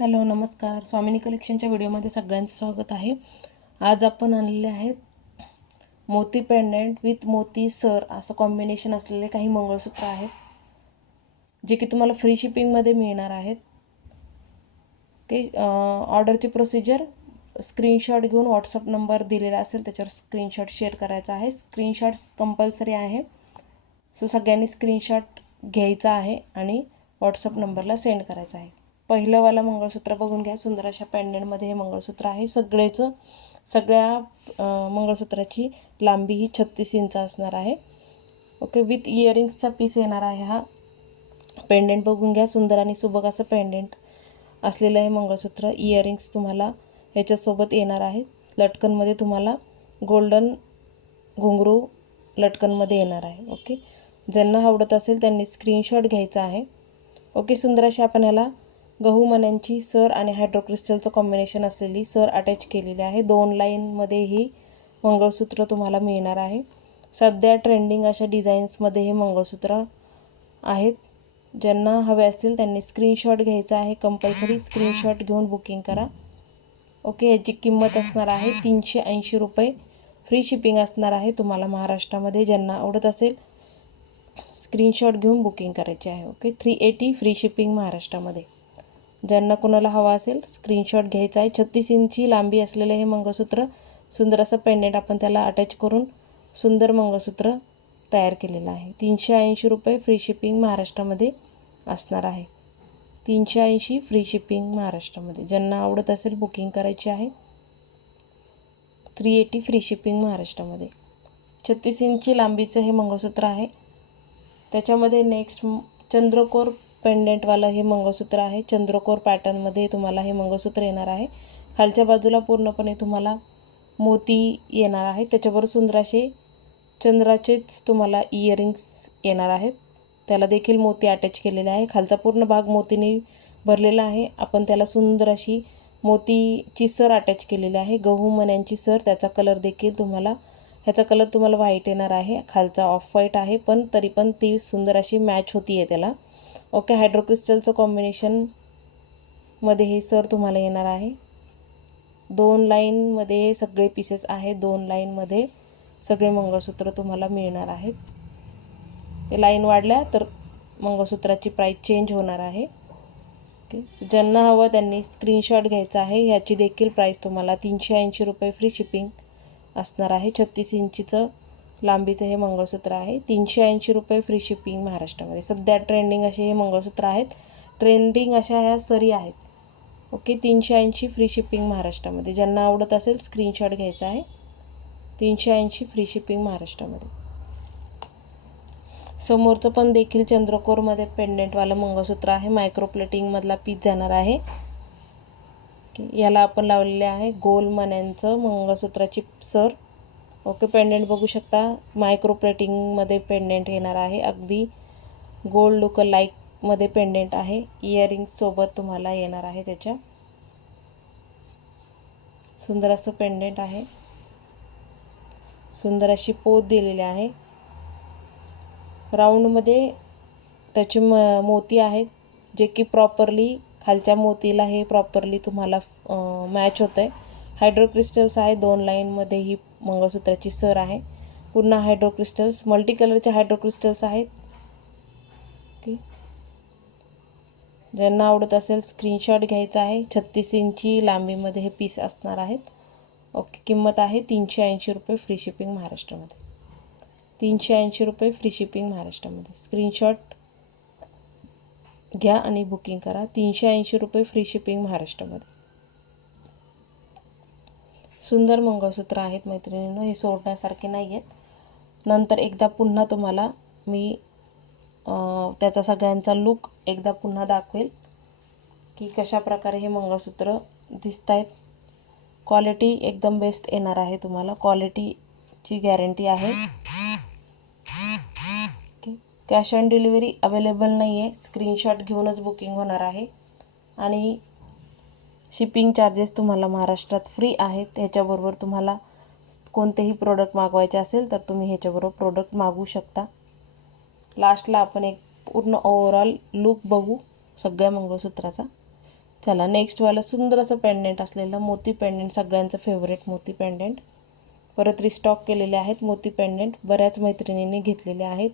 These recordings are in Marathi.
हॅलो नमस्कार. स्वामिनी कलेक्शनच्या व्हिडिओमध्ये सगळ्यांचं स्वागत आहे. आज आपण आणलेले आहेत मोती पेंडंट विथ मोती सर असं कॉम्बिनेशन असलेले काही मंगळसूत्र आहेत जे की तुम्हाला फ्री शिपिंगमध्ये मिळणार आहेत. ते ऑर्डरची प्रोसिजर स्क्रीनशॉट घेऊन व्हॉट्सअप नंबर दिलेला असेल त्याच्यावर स्क्रीनशॉट शेअर करायचा आहे. स्क्रीनशॉट कंपल्सरी आहे. सो सगळ्यांनी स्क्रीनशॉट घ्यायचा आहे आणि व्हॉट्सअप नंबरला सेंड करायचा आहे. पहिलंवाला मंगळसूत्र बघून घ्या. सुंदर अशा पॅन्डेंटमध्ये हे मंगळसूत्र आहे. सगळेचं सगळ्या मंगळसूत्राची लांबी ही छत्तीस इंच असणार आहे. ओके विथ इयरिंग्सचा पीस येणार आहे हा. पेंडेंट बघून घ्या. सुंदर आणि सुबक असं पेंडेंट असलेलं आहे मंगळसूत्र इयरिंग्स तुम्हाला ह्याच्यासोबत येणार आहेत लटकनमध्ये तुम्हाला गोल्डन घुंगरू लटकनमध्ये येणार आहे. ओके ज्यांना आवडत असेल त्यांनी स्क्रीनशॉट घ्यायचा आहे. ओके सुंदर अशा आपण ह्याला गहू मण्यांची सर आणि हायड्रोक्रिस्टलचं कॉम्बिनेशन असलेली सर अटॅच केलेली आहे. दोन लाईनमध्ये ही मंगळसूत्र तुम्हाला मिळणार आहे. सध्या ट्रेंडिंग अशा डिझाईन्समध्ये हे मंगळसूत्र आहेत. ज्यांना हवे असतील त्यांनी स्क्रीनशॉट घ्यायचा आहे. कंपल्सरी स्क्रीनशॉट घेऊन बुकिंग करा. ओके याची किंमत असणार आहे तीनशे ऐंशी रुपये. फ्री शिपिंग असणार आहे तुम्हाला महाराष्ट्रामध्ये. ज्यांना आवडत असेल स्क्रीनशॉट घेऊन बुकिंग करायचे आहे. Okay three eighty free shipping महाराष्ट्रामध्ये. ज्यांना कोणाला हवा असेल स्क्रीनशॉट घ्यायचा आहे. छत्तीस इंची लांबी असलेलं हे मंगळसूत्र सुंदर असं पेंडेंट आपण त्याला अटॅच करून सुंदर मंगळसूत्र तयार केलेलं आहे. तीनशे ऐंशी रुपये फ्री शिपिंग महाराष्ट्रामध्ये असणार आहे. तीनशे ऐंशी फ्री शिपिंग महाराष्ट्रामध्ये. ज्यांना आवडत असेल बुकिंग करायची आहे थ्री एटी फ्री शिपिंग महाराष्ट्रामध्ये. छत्तीस इंची लांबीचं हे मंगळसूत्र आहे. त्याच्यामध्ये नेक्स्ट चंद्रकोर पेंडेंटवालं हे मंगळसूत्र आहे. चंद्रकोर पॅटर्नमध्ये तुम्हाला हे मंगळसूत्र येणार आहे. खालच्या बाजूला पूर्णपणे तुम्हाला मोती येणार आहे. त्याच्यावर सुंदर असे चंद्राचेच तुम्हाला इयरिंग्स येणार आहेत. त्याला देखील मोती अटॅच केलेले आहे. खालचा पूर्ण भाग मोतीने भरलेला आहे. आपण त्याला सुंदर अशी मोतीची सर अटॅच केलेली आहे. गहू मण्यांची सर त्याचा कलर देखील तुम्हाला ह्याचा कलर तुम्हाला व्हाईट येणार आहे. खालचा ऑफ व्हाईट आहे पण तरी पण ती सुंदर अशी मॅच होती आहे त्याला. ओके हायड्रोक्रिस्टलचं कॉम्बिनेशनमध्ये हे सर तुम्हाला येणार आहे. दोन लाईनमध्ये सगळे पीसेस आहेत. दोन लाईनमध्ये सगळे मंगळसूत्र तुम्हाला मिळणार आहेत. हे लाईन वाढल्या तर मंगळसूत्राची प्राईस चेंज होणार आहे. ओके ज्यांना हवं त्यांनी स्क्रीनशॉट घ्यायचा आहे. ह्याची देखील प्राईस तुम्हाला तीनशे ऐंशी रुपये फ्री शिपिंग असणार आहे. छत्तीस इंचीचं लांबीचं हे मंगळसूत्र आहे. तीनशे ऐंशी रुपये फ्री शिपिंग महाराष्ट्रामध्ये. सध्या ट्रेंडिंग असे हे मंगळसूत्र आहेत. ट्रेंडिंग अशा ह्या सरी आहेत. ओके तीनशे ऐंशी फ्री शिपिंग महाराष्ट्रामध्ये. ज्यांना आवडत असेल स्क्रीनशॉट घ्यायचा आहे. तीनशे ऐंशी फ्री शिपिंग महाराष्ट्रामध्ये. समोरचं पण देखील चंद्रकोरमध्ये पेंडेंटवालं मंगळसूत्र आहे. मायक्रोप्लेटिंगमधला पीस जाणार आहे. याला आपण लावलेले आहे. गोल मण्यांचं मंगळसूत्राची सर ओके पेंडेंट बघू शकता. मायक्रो प्लेटिंगमध्ये पेंडेंट येणार आहे. अगदी गोल्ड लुक लाईकमध्ये पेंडेंट आहे. इयरिंग्ससोबत तुम्हाला येणार आहे त्याच्या. सुंदर असं पेंडेंट आहे. सुंदर अशी पोत दिलेली आहे. राऊंडमध्ये त्याचे म मोती आहेत जे की प्रॉपरली खालच्या मोतीला हे प्रॉपरली तुम्हाला मॅच होतं आहे हायड्रोक्रिस्टल्स आहे. दोन लाईनमध्ये ही मंगळसूत्राची सर आहे. पुन्हा हायड्रोक्रिस्टल्स मल्टी कलरचे हायड्रोक्रिस्टल्स आहेत. ओके ज्यांना आवडत असेल स्क्रीनशॉट घ्यायचा आहे. छत्तीस इंची लांबीमध्ये हे पीस असणार आहेत. ओके किंमत आहे तीनशे ऐंशी रुपये फ्री शिपिंग महाराष्ट्रामध्ये. तीनशे ऐंशी रुपये फ्री शिपिंग महाराष्ट्रामध्ये. स्क्रीनशॉट घ्या आणि बुकिंग करा. तीनशे ऐंशी रुपये फ्री शिपिंग महाराष्ट्रामध्ये. सुंदर मंगळसूत्र आहेत मैत्रिणींनो हे सोडण्यासारखे नाही आहेत नंतर एकदा पुन्हा तुम्हाला मी त्याचा सगळ्यांचा लुक एकदा पुन्हा दाखवेल की कशा प्रकारे हे मंगळसूत्र दिसत आहेत क्वालिटी एकदम बेस्ट येणार आहे तुम्हाला. क्वालिटीची गॅरंटी आहे. कॅश ऑन डिलिव्हरी अवेलेबल नाही आहे स्क्रीनशॉट घेऊनच बुकिंग होणार आहे. आणि शिपिंग चार्जेस तुम्हाला महाराष्ट्रात फ्री आहेत. ह्याच्याबरोबर तुम्हाला कोणतेही प्रोडक्ट मागवायचे असेल तर तुम्ही ह्याच्याबरोबर प्रोडक्ट मागवू शकता. लास्टला आपण एक पूर्ण ओवरऑल लुक बघू. सगळ्या मंगळसूत्राचा. चला नेक्स्टवाला सुंदर असं पेंडेंट असलेलं मोती पेंडेंट सगळ्यांचं फेवरेट मोती पेंडेंट परत रिस्टॉक केलेले आहेत मोती पेंडेंट बऱ्याच मैत्रिणींनी घेतलेले आहेत.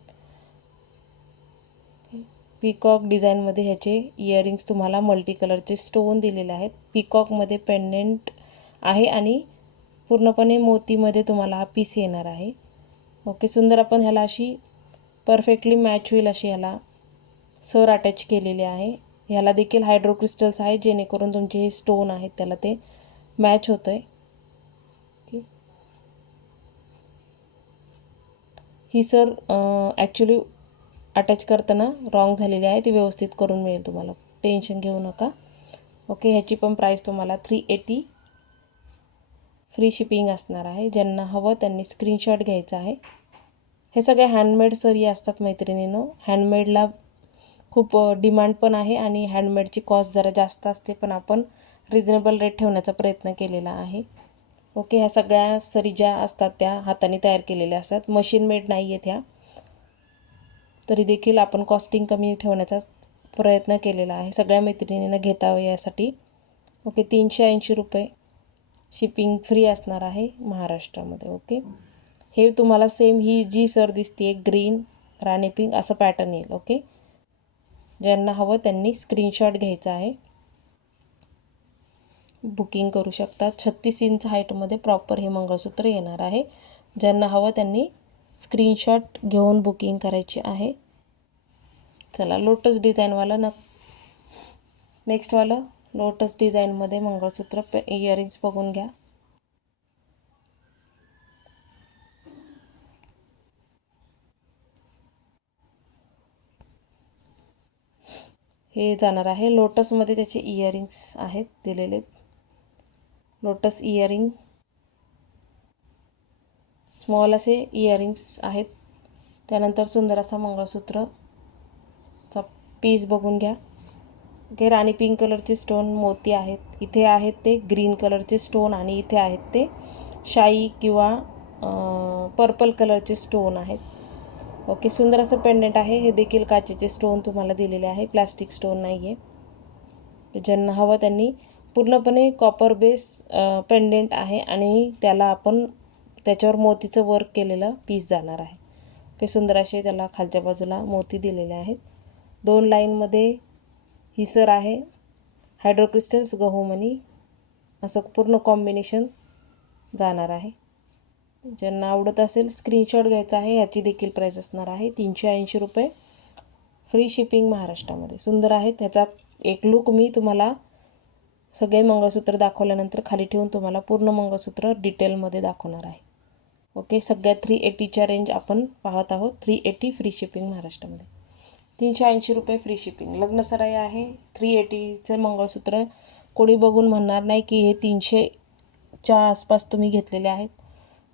पिकॉक डिझाईनमध्ये ह्याचे इयरिंग्स तुम्हाला मल्टी कलरचे स्टोन दिलेले आहेत. पिकॉकमध्ये पेंडेंट आहे आणि पूर्णपणे मोतीमध्ये तुम्हाला हा पीस येणार आहे. ओके सुंदर आपण ह्याला अशी परफेक्टली मॅच होईल अशी ह्याला सर अटॅच केलेले आहे. ह्याला देखील हायड्रोक्रिस्टल्स आहे आहेत जेणेकरून तुमचे हे स्टोन आहेत त्याला ते मॅच होतं आहे ओके ही सर ॲक्च्युली अटॅच करताना रॉंग झालेली आहे ती व्यवस्थित करून मिळेल तुम्हाला. टेन्शन घेऊ नका. ओके ह्याची पण प्राईस तुम्हाला थ्री एटी फ्री शिपिंग असणार आहे. ज्यांना हवं त्यांनी स्क्रीनशॉट घ्यायचा आहे. हे सगळे हँडमेड सरी असतात मैत्रिणीनो. हँडमेडला खूप डिमांड पण आहे आणि हँडमेडची कॉस्ट जरा जास्त असते पण आपण रिजनेबल रेट ठेवण्याचा प्रयत्न केलेला आहे. ओके ह्या सगळ्या सरी ज्या असतात त्या हाताने तयार केलेल्या असतात. मशीन मेड नाही आहेत ह्या. तरी देखील आपण कॉस्टिंग कमी ठेवण्याचा प्रयत्न केलेला आहे. सगळ्या मैत्रिणींना घेता यासाठी. ओके तीनशे ऐंशी रुपये शिपिंग फ्री असणार आहे महाराष्ट्रामध्ये. ओके हे तुम्हाला सेम ही जी सर दिसते ग्रीन राणी पिंक असं पॅटर्न येईल. ओके ज्यांना हवं त्यांनी स्क्रीनशॉट घ्यायचा आहे. बुकिंग करू शकता छत्तीस इंच हाईटमध्ये प्रॉपर हे मंगळसूत्र येणार आहे. ज्यांना हवं त्यांनी स्क्रीनशॉट घेऊन बुकिंग करायची आहे. चला लोटस डिझाईनवालं न नेक्स्टवालं लोटस डिझाईनमध्ये मंगळसूत्र पे इयरिंग्स बघून घ्या. हे जाणार आहे. लोटसमध्ये त्याचे इयरिंग्स आहेत दिलेले. लोटस इयरिंग स्मॉल असे इयरिंग्स आहेत. त्यानंतर सुंदर असा मंगळसूत्रचा पीस बघून घ्या. ओके राणी पिंक कलरचे स्टोन मोती आहेत. इथे आहेत ते ग्रीन कलरचे स्टोन आणि इथे आहेत ते शाई किंवा पर्पल कलरचे स्टोन आहेत. ओके सुंदर असं पेंडेंट आहे. हे देखील काचेचे स्टोन तुम्हाला दिलेले आहे. प्लास्टिक स्टोन नाही आहे ज्यांना हवं त्यांनी पूर्णपणे कॉपर बेस पेंडेंट आहे आणि त्याला आपण त्याच्यावर मोतीचं वर्क केलेलं पीस जाणार आहे. ते सुंदर असे त्याला खालच्या बाजूला मोती दिलेले आहेत. दोन लाईनमध्ये हिसर आहे. हायड्रोक्रिस्टल्स गहूमनी असं पूर्ण कॉम्बिनेशन जाणार आहे. ज्यांना आवडत असेल स्क्रीनशॉट घ्यायचा आहे याची देखील प्राईस असणार आहे तीनशे ऐंशी रुपये. फ्री शिपिंग महाराष्ट्रामध्ये. सुंदर आहे. त्याचा एक लुक मी तुम्हाला सगळे मंगळसूत्र दाखवल्यानंतर खाली ठेवून तुम्हाला पूर्ण मंगळसूत्र डिटेलमध्ये दाखवणार आहे. ओके सगळ्या थ्री एटीच्या रेंज आपण पाहत आहोत. थ्री एटी फ्री शिपिंग महाराष्ट्रामध्ये. तीनशे ऐंशी रुपये फ्री शिपिंग लग्नसराई आहे. थ्री एटीचं मंगळसूत्र कोणी बघून म्हणणार नाही की हे तीनशेच्या आसपास तुम्ही घेतलेले आहेत.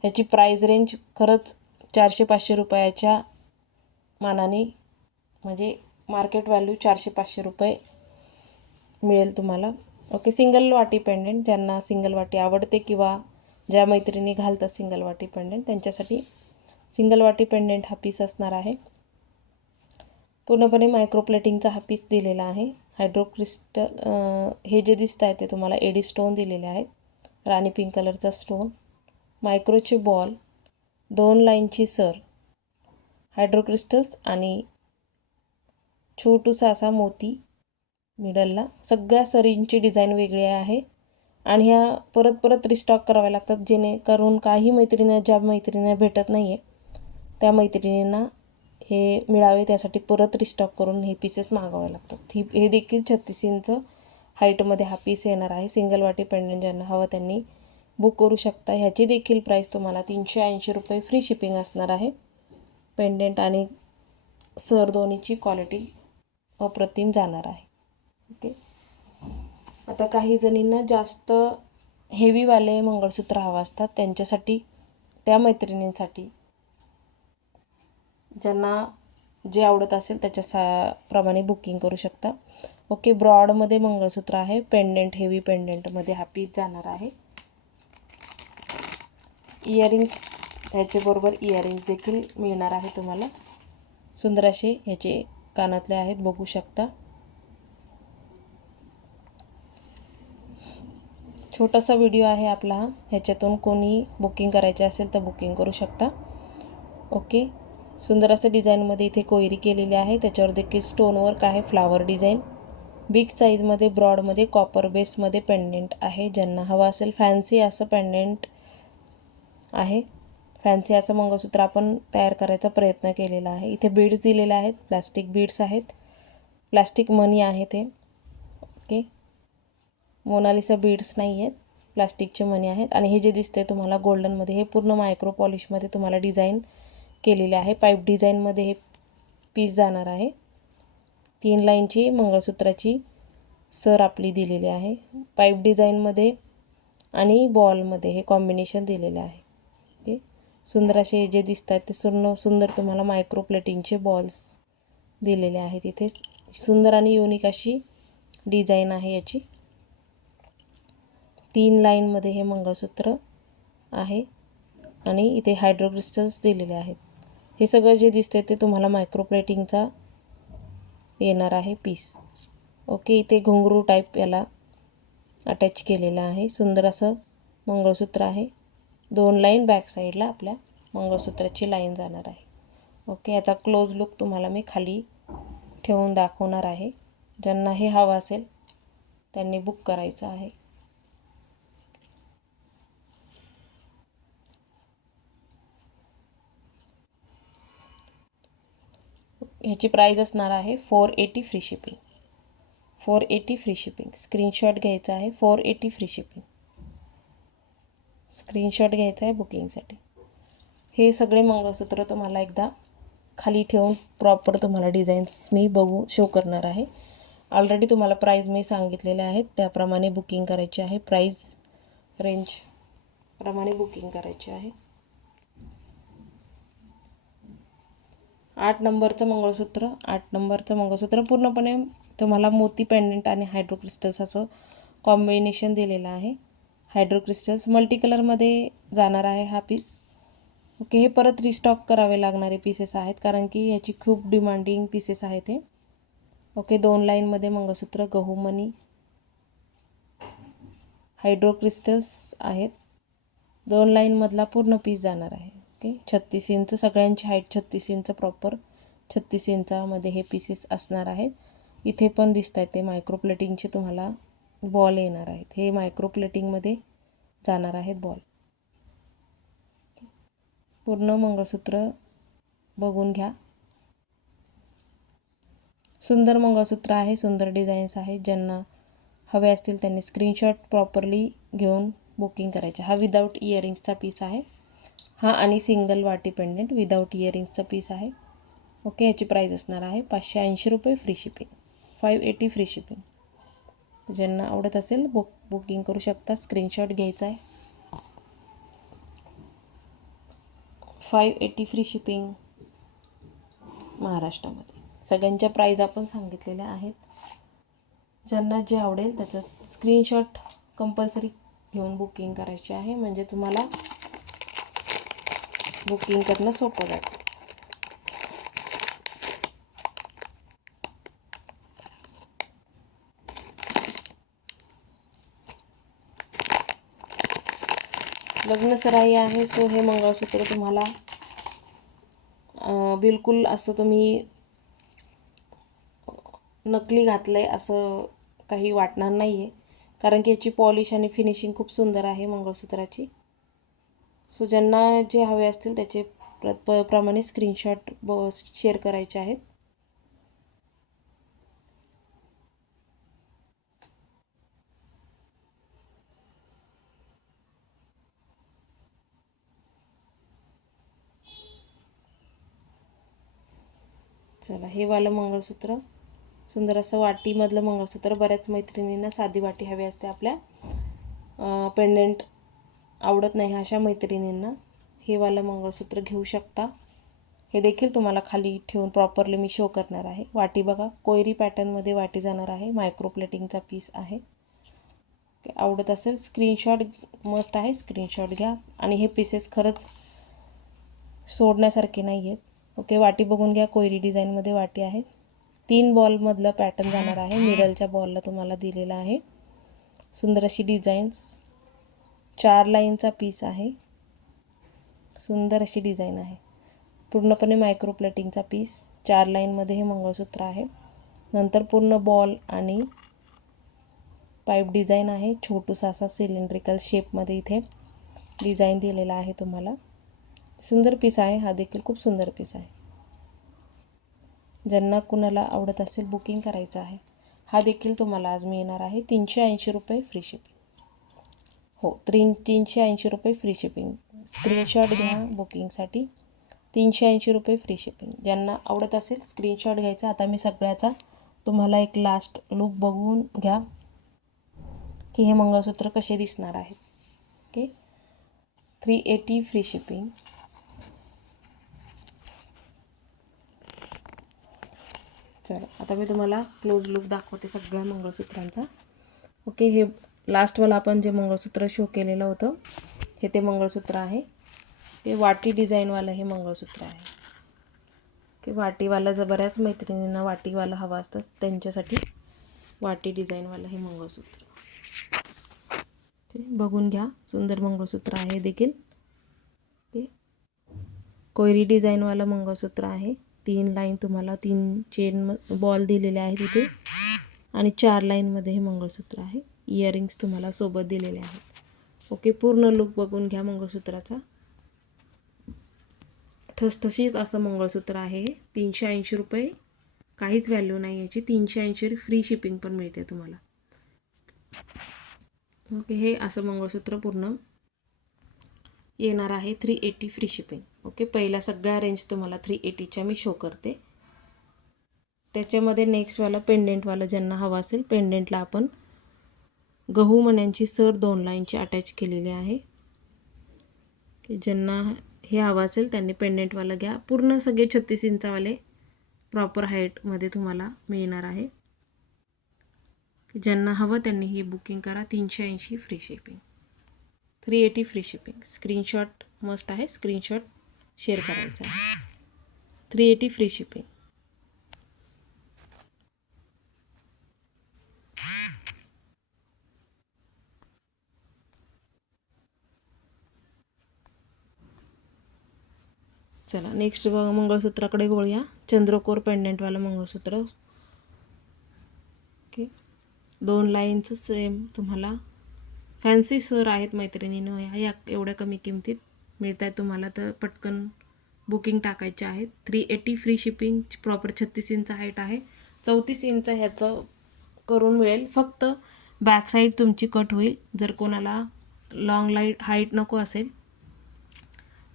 ह्याची प्राईज रेंज खरंच चारशे पाचशे रुपयाच्या मानाने म्हणजे मार्केट व्हॅल्यू चारशे पाचशे रुपये मिळेल तुम्हाला. ओके सिंगल वाटी पेंडेंट ज्यांना सिंगल वाटी आवडते किंवा ज्या मैत्रिणी घालतात सिंगल वाटी पेंडेंट त्यांच्यासाठी सिंगल वाटी पेंडेंट हा पीस असणार आहे. पूर्णपणे मायक्रोप्लेटिंगचा हा पीस दिलेला आहे. हायड्रोक्रिस्टल हे जे दिसत आहे ते तुम्हाला एडी स्टोन दिलेले आहेत. राणी पिंक कलरचा स्टोन मायक्रोचे बॉल दोन लाईनची सर हायड्रोक्रिस्टल्स आणि छोटूसा असा मोती मिडलला सगळ्या सरींची डिझाईन वेगळी आहे. आणि ह्या परत परत रिस्टॉक कराव्या लागतात जेणेकरून काही मैत्रिणी ज्या मैत्रिणींना भेटत नाही आहे त्या मैत्रिणींना हे मिळावे. त्यासाठी परत रिस्टॉक करून हे पीसेस मागावे लागतात. ही हे देखील छत्तीस इंच हाईटमध्ये हा पीस येणार आहे. सिंगल वाटी पेंडंट ज्यांना हवं त्यांनी बुक करू शकता. ह्याची देखील प्राईस तुम्हाला तीनशे ऐंशी रुपये फ्री शिपिंग असणार आहे. पेंडेंट आणि सर दोन्हीची क्वालिटी अप्रतिम जाणार आहे. ओके आता काही जणींना जास्त हेवीवाले मंगळसूत्र हवं असतात. त्यांच्यासाठी त्या मैत्रिणींसाठी. ज्यांना जे आवडत असेल त्याच्या सा प्रमाणे बुकिंग करू शकता. ओके ब्रॉडमध्ये मंगळसूत्र आहे. पेंडेंट हेवी पेंडेंटमध्ये हा पीस जाणार आहे. इयरिंग्स ह्याच्याबरोबर इयरिंग्स देखील मिळणार आहे तुम्हाला. सुंदर असे ह्याचे कानातले आहेत बघू शकता. छोटासा व्हिडिओ आहे आपला. हा ह्याच्यातून कोणी बुकिंग करायचे असेल तर बुकिंग करू शकता. ओके सुंदर असं डिझाईनमध्ये इथे कोयरी केलेली आहे. त्याच्यावर देखील स्टोन वर्क आहे फ्लावर डिझाईन बिग साईजमध्ये ब्रॉडमध्ये कॉपर बेसमध्ये पेंडेंट आहे. ज्यांना हवा असेल फॅन्सी असं पेंडेंट आहे. फॅन्सी असं मंगळसूत्र आपण तयार करायचा प्रयत्न केलेला आहे. इथे बीड्स दिलेले आहेत. प्लास्टिक बीड्स आहेत. प्लास्टिक मनी आहे ते. मोनालिसा बीड्स नाही आहेत. प्लास्टिकचे मणी आहेत. आणि हे जे दिसते तुम्हाला गोल्डनमध्ये हे पूर्ण मायक्रो पॉलिशमध्ये तुम्हाला डिझाईन केलेले आहे. पाईप डिझाईनमध्ये हे पीस जाणार आहे. तीन लाईनची मंगळसूत्राची सर आपली दिलेली आहे. पाईप डिझाईनमध्ये आणि बॉलमध्ये हे कॉम्बिनेशन दिलेले आहे. ओके सुंदर असे जे दिसत आहेत ते सुर्ण सुंदर तुम्हाला मायक्रो प्लेटिंगचे बॉल्स दिलेले आहेत इथे. सुंदर आणि युनिक अशी डिझाईन आहे याची. तीन लाईनमध्ये हे मंगळसूत्र आहे आणि इथे हायड्रोक्रिस्टल्स दिलेले आहेत. हे सगळं जे दिसतंय ते तुम्हाला मायक्रोप्लेटिंगचा येणार आहे पीस ओके इथे घुंगरू टाईप याला अटॅच केलेलं आहे. सुंदर असं मंगळसूत्र आहे. दोन लाईन बॅक साईडला आपल्या मंगळसूत्राची लाईन जाणार आहे. ओके याचा क्लोज लुक तुम्हाला मी खाली ठेवून दाखवणार आहे. ज्यांना हे हवं असेल त्यांनी बुक करायचं आहे. ह्याची प्राईज असणार आहे four eighty free shipping four eighty free shipping screenshot घ्यायचा आहे four eighty free shipping screenshot घ्यायचा आहे बुकिंगसाठी हे सगळे मंगळसूत्र तुम्हाला एकदा खाली ठेवून प्रॉपर तुम्हाला डिझाईन्स मी बघू शो करणार आहे. ऑलरेडी तुम्हाला प्राईज मी सांगितलेले आहेत त्याप्रमाणे बुकिंग करायची आहे. प्राईज रेंज प्रमाणे बुकिंग करायची आहे. आठ नंबरचं मंगळसूत्र आठ नंबरचं मंगळसूत्र पूर्णपणे तुम्हाला मोती पेंडंट आणि हायड्रोक्रिस्टल्स असं कॉम्बिनेशन दिलेलं आहे. हायड्रोक्रिस्टल्स मल्टीकलरमध्ये मल्टी कलरमध्ये जाणार आहे हा पीस ओके हे परत रिस्टॉक करावे लागणारे पीसेस आहेत कारण की ह्याची खूप डिमांडिंग पीसेस आहेत हे. ओके दोन लाईनमध्ये मंगळसूत्र गहूमणी हायड्रोक्रिस्टल्स आहेत. दोन लाईनमधला पूर्ण पीस जाणार आहे. ओके. छत्तीस इंच सगळ्यांची हाईट छत्तीस इंच प्रॉपर छत्तीस इंचामध्ये हे पीसेस असणार आहेत. इथे पण दिसत आहेत ते मायक्रो प्लेटिंगचे तुम्हाला बॉल येणार आहेत. हे मायक्रो प्लेटिंगमध्ये जाणार आहेत बॉल पूर्ण मंगळसूत्र बघून घ्या. सुंदर मंगळसूत्र आहे सुंदर डिझाईन्स आहेत ज्यांना हवे असतील त्यांनी स्क्रीनशॉट प्रॉपरली घेऊन बुकिंग करायचे. हा विदाऊट इयरिंग्सचा पीस आहे. हा आणि सिंगल वाटी पेंडेंट विदाऊट इयरिंग्सचा पीस आहे. ओके याची प्राईज असणार आहे पाचशे ऐंशी रुपये free shipping five eighty free shipping ज्यांना आवडत असेल बुक बुकिंग करू शकता. स्क्रीनशॉट घ्यायचा आहे. फाईव्ह एटी फ्री शिपिंग महाराष्ट्रामध्ये. सगळ्यांच्या प्राईज आपण सांगितलेल्या आहेत. ज्यांना जे आवडेल त्याचं स्क्रीनशॉट कंपल्सरी घेऊन बुकिंग करायची आहे. म्हणजे तुम्हाला बुकिंग करणं सोपं जातं. लग्न सराई आहे सो हे मंगळसूत्र तुम्हाला बिलकुल असं तुम्ही नकली घातलं आहे असं काही वाटणार नाही आहे कारण की याची पॉलिश आणि फिनिशिंग खूप सुंदर आहे मंगळसूत्राची. सो ज्यांना जे हवे असतील त्याचे प्र प प्रमाणे स्क्रीनशॉट ब शेअर करायचे आहेत. चला हे वालं मंगळसूत्र. सुंदर असं वाटीमधलं मंगळसूत्र बऱ्याच मैत्रिणींना साधी वाटी हवी असते आपल्या. पेंडंट आवडत नाही अशा मैत्रिणींना. हे वालं मंगळसूत्र घेऊ शकता. हे देखील तुम्हाला खाली ठेवून प्रॉपरली मी शो करणार आहे. वाटी बघा कोयरी पॅटर्नमध्ये वाटी जाणार आहे. मायक्रो प्लेटिंगचा पीस आहे. आवडत असेल स्क्रीनशॉट मस्ट आहे. स्क्रीनशॉट घ्या. आणि हे पीसेस खरंच सोडण्यासारखे नाही आहेत. ओके वाटी बघून घ्या. कोयरी डिझाईनमध्ये वाटी आहे. तीन बॉलमधलं पॅटर्न जाणार आहे. मिडलच्या बॉलला तुम्हाला दिलेला आहे. सुंदर अशी डिझाईन्स चार लाईनचा पीस आहे. सुंदर अशी डिझाईन आहे. पूर्णपणे मायक्रो प्लेटिंगचा पीस चार लाईनमध्ये हे मंगळसूत्र आहे. नंतर पूर्ण बॉल आणि पाईप डिझाईन आहे. छोटूसा असा सिलेंड्रिकल शेपमध्ये इथे डिझाईन दिलेला आहे तुम्हाला. सुंदर पीस आहे. हा देखील खूप सुंदर पीस आहे. ज्यांना कुणाला आवडत असेल बुकिंग करायचं आहे. हा देखील तुम्हाला आज मिळणार आहे. तीनशे ऐंशी रुपये फ्री शिपिंग हो तीन तीनशे ऐंशी रुपये फ्री शिपिंग स्क्रीनशॉट घ्या बुकिंगसाठी तीनशे ऐंशी रुपये फ्री शिपिंग ज्यांना आवडत असेल स्क्रीनशॉट घ्यायचा. आता मी सगळ्याचा तुम्हाला एक लास्ट लुक बघून घ्या की हे मंगळसूत्र कसे दिसणार आहेत. Okay three eighty free shipping चला आता मी तुम्हाला क्लोज लुक दाखवते सगळ्या मंगळसूत्रांचा. ओके हे लास्टवाला आपण जे मंगळसूत्र शो केलेलं होतं हे ते मंगळसूत्र आहे. हे वाटी डिझाईनवालं हे मंगळसूत्र आहे. की वाटीवाला जर बऱ्याच मैत्रिणींना वाटीवाला हवा असतं त्यांच्यासाठी वाटी डिझाईनवालं हे मंगळसूत्र. ते बघून घ्या सुंदर मंगळसूत्र आहे देखील. ते कोयरी डिझाईनवालं मंगळसूत्र आहे. तीन लाईन तुम्हाला तीन चेन बॉल दिलेले आहेत तिथे आणि चार लाईनमध्ये हे मंगळसूत्र आहे. इयरिंग्स तुम्हाला सोबत दिलेले आहेत. ओके पूर्ण लुक बघून घ्या मंगळसूत्राचा. ठसठशीत असं मंगळसूत्र आहे. तीनशे ऐंशी रुपये. काहीच व्हॅल्यू नाही याची. तीनशे ऐंशी फ्री शिपिंग पण मिळते तुम्हाला. ओके हे असं मंगळसूत्र पूर्ण येणार आहे. Three eighty free shipping okay पहिला सगळ्या रेंज तुम्हाला थ्री एटीच्या मी शो करते. त्याच्यामध्ये नेक्स्टवालं पेंडेंटवालं ज्यांना हवं असेल पेंडेंटला आपण गहू मण्यांची सर दोन लाईनची अटॅच केलेली आहे. की ज्यांना हे हवं असेल त्यांनी पेंडंटवाला घ्या. पूर्ण सगळे छत्तीस इंचावाले प्रॉपर हाईटमध्ये तुम्हाला मिळणार आहे. की ज्यांना हवं त्यांनी ही बुकिंग करा. तीनशे ऐंशी free shipping three eighty free shipping screenshot must आहे. स्क्रीनशॉट शेअर करायचा आहे. थ्री एटी फ्री शिपिंग चला नेक्स्ट मंगळसूत्राकडे वळूया चंद्रकोर पेंडंटवाला मंगळसूत्र. ओके दोन लाईनचं सेम तुम्हाला. फॅन्सी सर आहेत मैत्रिणीनं. या या एवढ्या कमी किमतीत मिळत आहेत तुम्हाला. तर पटकन बुकिंग टाकायचे आहेत. Three eighty free shipping proper छत्तीस इंच हाईट आहे. चौतीस इंच ह्याचं करून मिळेल. फक्त बॅक साईड तुमची कट होईल. जर कोणाला लाँग लाइट हाईट नको असेल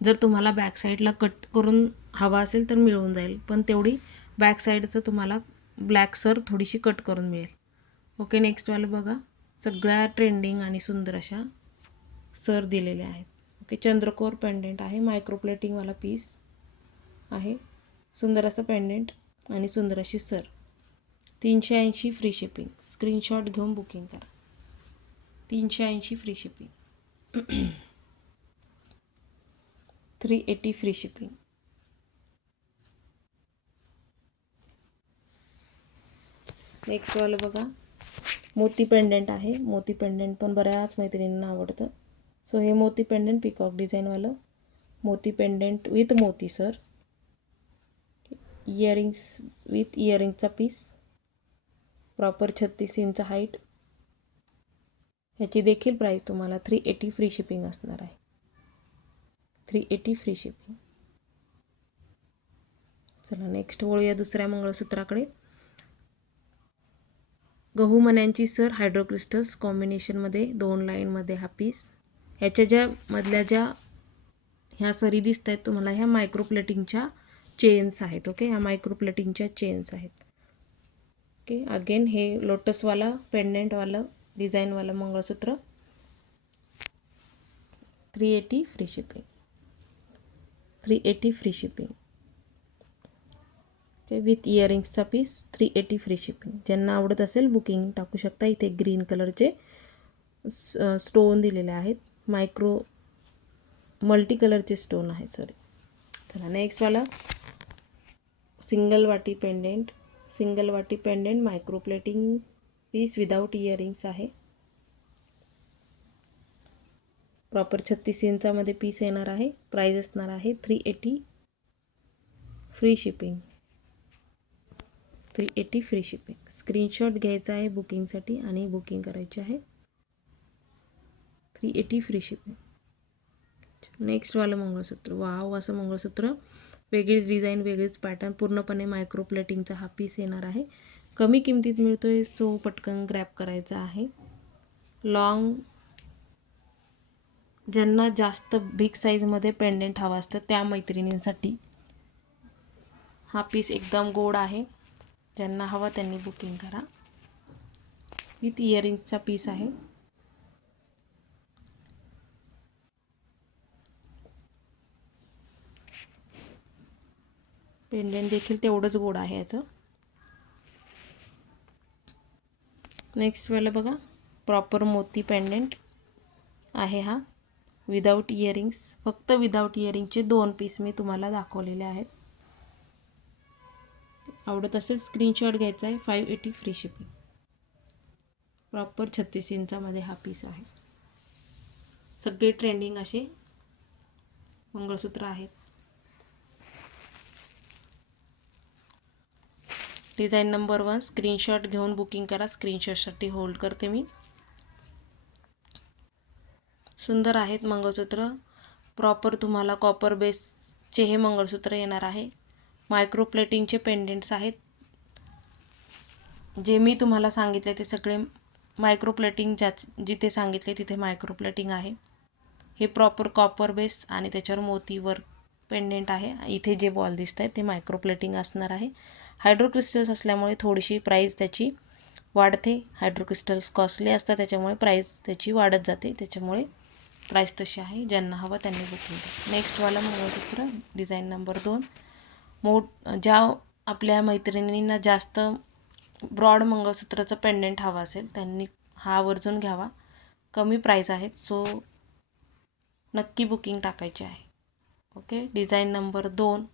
जर तुम्हाला बॅक साईडला कट करून हवा असेल तर मिळून जाईल. पण तेवढी बॅक साईडचं तुम्हाला ब्लॅक सर थोडीशी कट करून मिळेल. ओके नेक्स्टवालं बघा. सगळ्या ट्रेंडिंग आणि सुंदर अशा सर दिलेल्या आहेत. ओके चंद्रकोर पेंडेंट आहे. मायक्रोप्लेटिंगवाला पीस आहे. सुंदर असं पेंडेंट आणि सुंदर अशी सर तीनशे ऐंशी फ्री शिपिंग स्क्रीनशॉट घेऊन बुकिंग करा. तीनशे ऐंशी free shipping three eighty free shipping. नेक्स्टवालं बघा. मोती पेंडंट आहे. मोती पेंडंट पण बऱ्याच मैत्रिणींना आवडतं. सो हे मोती पेंडंट पिकॉक डिझाईनवालं मोती पेंडंट विथ मोती सर इयरिंग्स विथ इयरिंगचा पीस प्रॉपर छत्तीस इंच हाईट ह्याची देखील प्राईस तुम्हाला थ्री एटी फ्री शिपिंग असणार आहे. थ्री एटी फ्री शिपिंग चला नेक्स्ट वळूया दुसऱ्या मंगळसूत्राकडे. गहू मण्यांची सर हायड्रोक्रिस्टल्स कॉम्बिनेशनमध्ये दोन लाईनमध्ये हा पीस ह्याच्या ज्या मधल्या ज्या ह्या सरी दिसत आहेत तुम्हाला ह्या मायक्रोप्लेटिंगच्या चेन्स आहेत ओके ह्या मायक्रोप्लेटिंगच्या चेन्स आहेत. ओके अगेन हे लोटसवाला पेंडेंटवालं डिझाईनवालं mangalsutra three eighty free shipping three eighty free shipping okay with इयरिंग्सचा piece three eighty free shipping ज्यांना आवडत असेल बुकिंग टाकू शकता. इथे ग्रीन कलरचे स्टोन दिलेले आहेत. मायक्रो मल्टी कलरचे स्टोन आहे सॉरी चला नेक्स्टवाला सिंगल वाटी पेंडेंट सिंगल वाटी pendant micro plating piece without earrings आहे. प्रॉपर छत्तीस इंचामध्ये पीस येणार आहे. प्राईज असणार आहे three eighty free shipping three eighty free shipping screenshot घ्यायचा आहे बुकिंगसाठी आणि बुकिंग करायची आहे. थ्री एटी फ्री शिपिंग नेक्स्टवालं मंगळसूत्र. वाव असं मंगळसूत्र. वेगळीच डिझाईन वेगळीच पॅटर्न पूर्णपणे मायक्रो प्लेटिंगचा हा पीस येणार आहे. कमी किमतीत मिळतो आहे सो पटकन ग्रॅप करायचा आहे. लाँग ज्यांना जास्त बिग साईजमध्ये पेंडेंट हवा असतं त्या मैत्रिणींसाठी हा पीस एकदम गोड आहे. ज्यांना हवा त्यांनी बुकिंग करा. विथ इयरिंग्सचा पीस आहे. पेंडेंट देखील तेवढंच गोड आहे याचं. नेक्स्ट वेळेला बघा प्रॉपर मोती पेंडेंट आहे हा. विदाऊट इयरिंग्स फक्त विदाऊट इयरिंगचे दोन पीस मी तुम्हाला दाखवलेले आहेत. आवडत असेल स्क्रीनशॉट घ्यायचा आहे five eighty free shipping proper छत्तीस इंचामध्ये हा पीस आहे. सगळे ट्रेंडिंग असे मंगळसूत्र आहेत. डिझाईन नंबर वन स्क्रीनशॉट घेऊन बुकिंग करा. स्क्रीनशॉटसाठी होल्ड करते मी. सुंदर आहेत मंगळसूत्र. प्रॉपर तुम्हाला कॉपर बेसचे हे मंगळसूत्र येणार आहे. मायक्रो प्लेटिंगचे पेंडेंट्स आहेत. जे मी तुम्हाला सांगितले ते सगळे मायक्रो प्लेटिंग ज्या जिथे सांगितले तिथे मायक्रो प्लेटिंग आहे. हे प्रॉपर कॉपर बेस आणि त्याच्यावर मोतीवर पेंडेंट आहे. इथे जे बॉल दिसत आहेत ते मायक्रो प्लेटिंग असणार आहे. हायड्रोक्रिस्टल्स असल्यामुळे थोडीशी प्राईस त्याची वाढते. हायड्रोक्रिस्टल्स कॉस्टली असतात त्याच्यामुळे प्राईस त्याची वाढत जाते. त्याच्यामुळे प्राईस तशी आहे ज्यांना हवं त्यांनी बुकिंग करा. नेक्स्टवाला मंगळसूत्र डिझाईन नंबर दोन. मोठ ज्या आपल्या मैत्रिणींना जास्त ब्रॉड मंगळसूत्राचं पेंडेंट हवं असेल त्यांनी हा आवर्जून घ्यावा. कमी प्राईज आहेत सो नक्की बुकिंग टाकायची आहे. ओके डिझाईन नंबर दोन.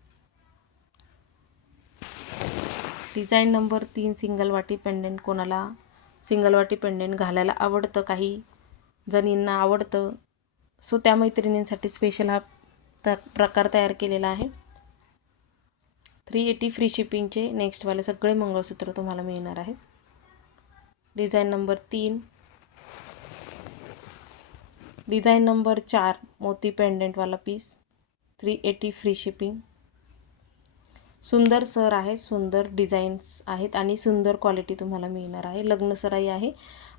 डिझाईन नंबर तीन सिंगल वाटी पेंडेंट कोणाला सिंगल वाटी पेंडेंट घालायला आवडतं काही जणींना आवडतं सो त्या मैत्रिणींसाठी स्पेशल हा त प्रकार तयार केलेला आहे. थ्री एटी फ्री शिपिंगचे नेक्स्टवाले सगळे मंगळसूत्र तुम्हाला मिळणार आहेत डिझाईन नंबर तीन. डिझाईन नंबर चार मोती पेंडंटवाला piece three eighty free shipping सुंदर सर आहे सुंदर डिझाईन्स आहेत आणि सुंदर क्वालिटी तुम्हाला मिळणार आहे. लग्न सराई आहे.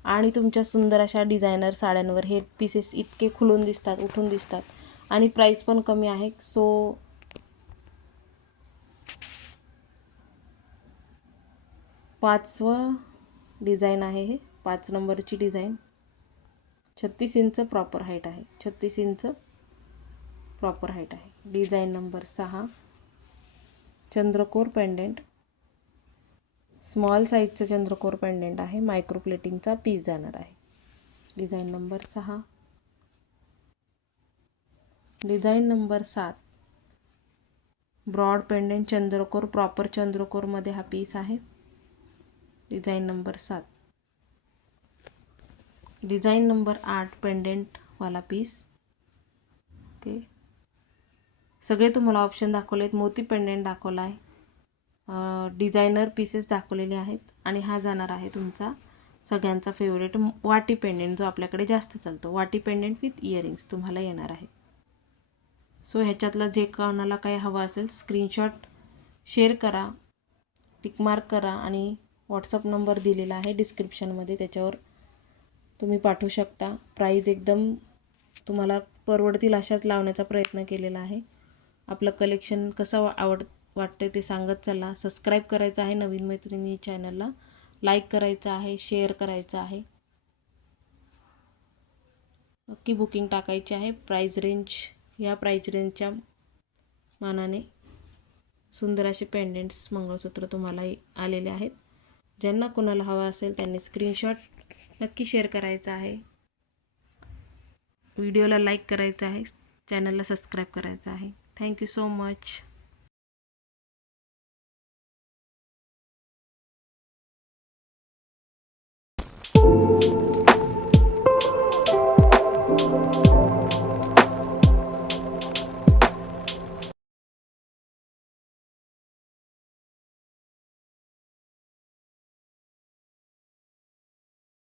आणि तुमच्या सुंदर अशा डिझायनर साड्यांवर हे पीसेस इतके खुलून दिसतात उठून दिसतात. आणि प्राईस पण कमी आहे. सो पाचवं डिझाईन आहे हे. पाच नंबरची डिझाईन छत्तीस इंच प्रॉपर हाईट आहे. छत्तीस इंच प्रॉपर हाईट आहे. डिझाईन नंबर सहा. चंद्रकोर पेंडेंट स्मॉल साईजचं चंद्रकोर पेंडेंट आहे. मायक्रो प्लेटिंगचा पीस जाणार आहे. डिझाईन नंबर सहा. डिझाईन नंबर सात. ब्रॉड पेंडेंट चंद्रकोर प्रॉपर चंद्रकोरमध्ये हा पीस आहे. डिझाईन नंबर सात. डिझाईन नंबर आठ पेंडेंटवाला पीस ओके सगळे तुम्हाला ऑप्शन दाखवले आहेत मोती पेंडेंट दाखवला आहे. डिझायनर पीसेस दाखवलेले आहेत आणि हा जाणार आहे तुमचा सगळ्यांचा फेवरेट वाटी पेंडेंट जो आपल्याकडे जास्त चालतो. वाटी पेंडेंट विथ इयरिंग्स तुम्हाला येणार आहे. सो ह्याच्यातलं जे कोणाला काही हवं असेल स्क्रीनशॉट शेअर करा टिकमार्क करा आणि व्हॉट्सअप नंबर दिलेला आहे डिस्क्रिप्शनमध्ये त्याच्यावर तुम्ही पाठवू शकता. प्राईज एकदम तुम्हाला परवडतील अशाच लावण्याचा प्रयत्न केलेला आहे. आपलं कलेक्शन कसं आवड वाटतं ते सांगत चला. सबस्क्राईब करायचं आहे नवीन मैत्रिणी चॅनलला लाईक करायचं आहे शेअर करायचं आहे. नक्की बुकिंग टाकायची आहे. प्राईज रेंज या प्राईज रेंजच्या मानाने सुंदर असे पेंडेंट्स मंगळसूत्र तुम्हाला आलेले आहेत. ज्यांना कोणाला हवा असेल त्यांनी स्क्रीनशॉट नक्की शेअर करायचा आहे. व्हिडिओला लाईक करायचं आहे. चॅनलला सबस्क्राईब करायचं आहे. Thank you so much